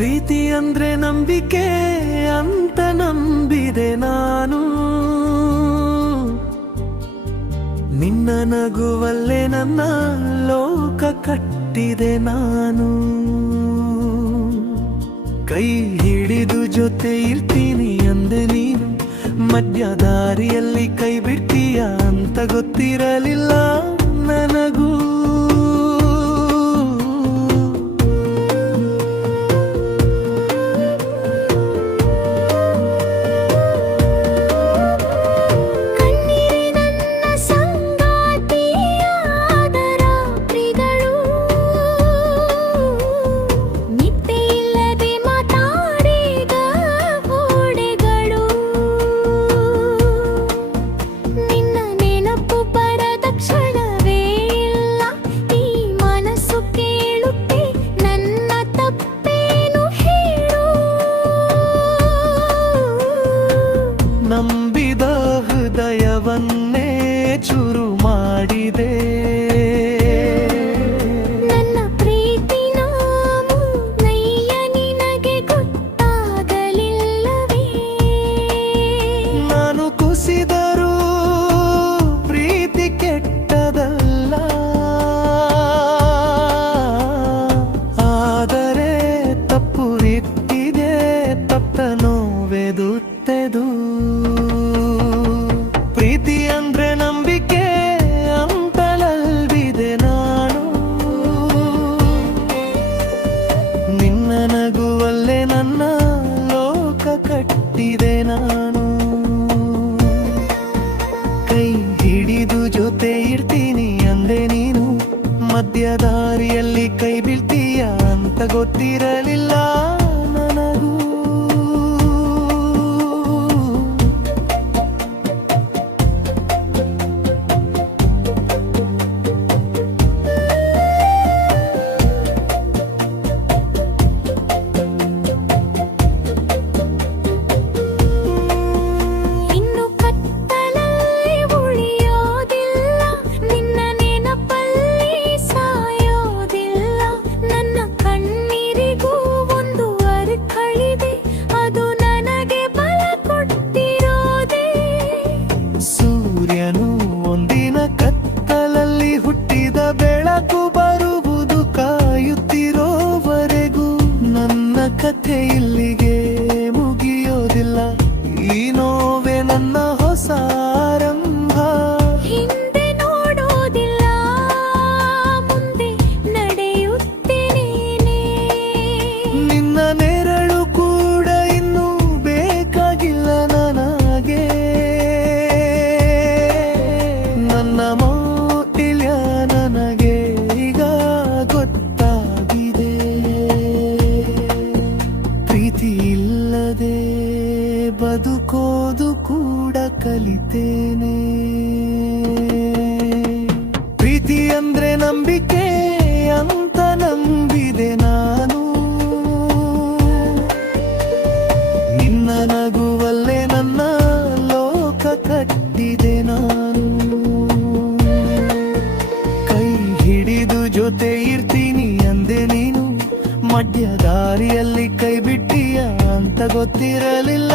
ಪ್ರೀತಿ ಅಂದ್ರೆ ನಂಬಿಕೆ ಅಂತ ನಂಬಿದೆ ನಾನು. ನಿನ್ನ ನಗುವಲ್ಲೇ ನನ್ನ ಲೋಕ ಕಟ್ಟಿದೆ ನಾನು. ಕೈ ಹಿಡಿದು ಜೊತೆ ಇರ್ತೀನಿ ಅಂದೆ ನೀನು. ಮಧ್ಯ ದಾರಿಯಲ್ಲಿ ಕೈ ಬಿಡ್ತೀಯ ಅಂತ ಗೊತ್ತಿರಲಿಲ್ಲ ನನಗೂ. ಹೃದಯವನ್ನೇ ಚುರು ಮಾಡಿದೆ ಕೈ ಹಿಡಿದು ಜೊತೆ ಇರ್ತೀನಿ ಅಂದೆ ನೀನು. ಮಧ್ಯ ದಾರಿಯಲ್ಲಿ ಕೈ ಬೀಳ್ತೀಯ ಅಂತ ಗೊತ್ತಿರಲಿಲ್ಲ. pay you ಕಲಿತೇನೆ. ಪ್ರೀತಿ ಅಂದ್ರೆ ನಂಬಿಕೆ, ಅಂತ ನಂಬಿದೆ ನಾನು. ನಿನ್ನ ನಗುವಲ್ಲೇ ನನ್ನ ಲೋಕ ಕಟ್ಟಿದೆ ನಾನು. ಕೈ ಹಿಡಿದು ಜೊತೆ ಇರ್ತೀನಿ ಅಂದೆ ನೀನು. ಮಧ್ಯ ದಾರಿಯಲ್ಲಿ ಕೈ ಬಿಟ್ಟಿಯ ಅಂತ ಗೊತ್ತಿರಲಿಲ್ಲ.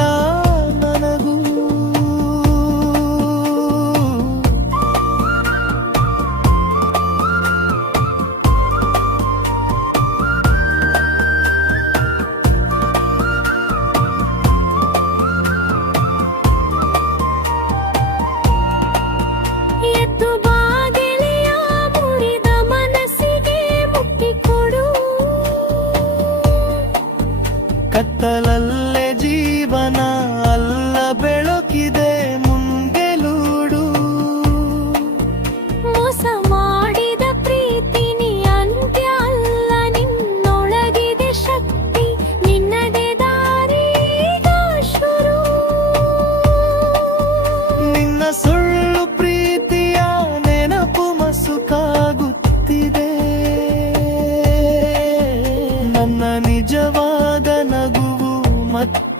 Bye.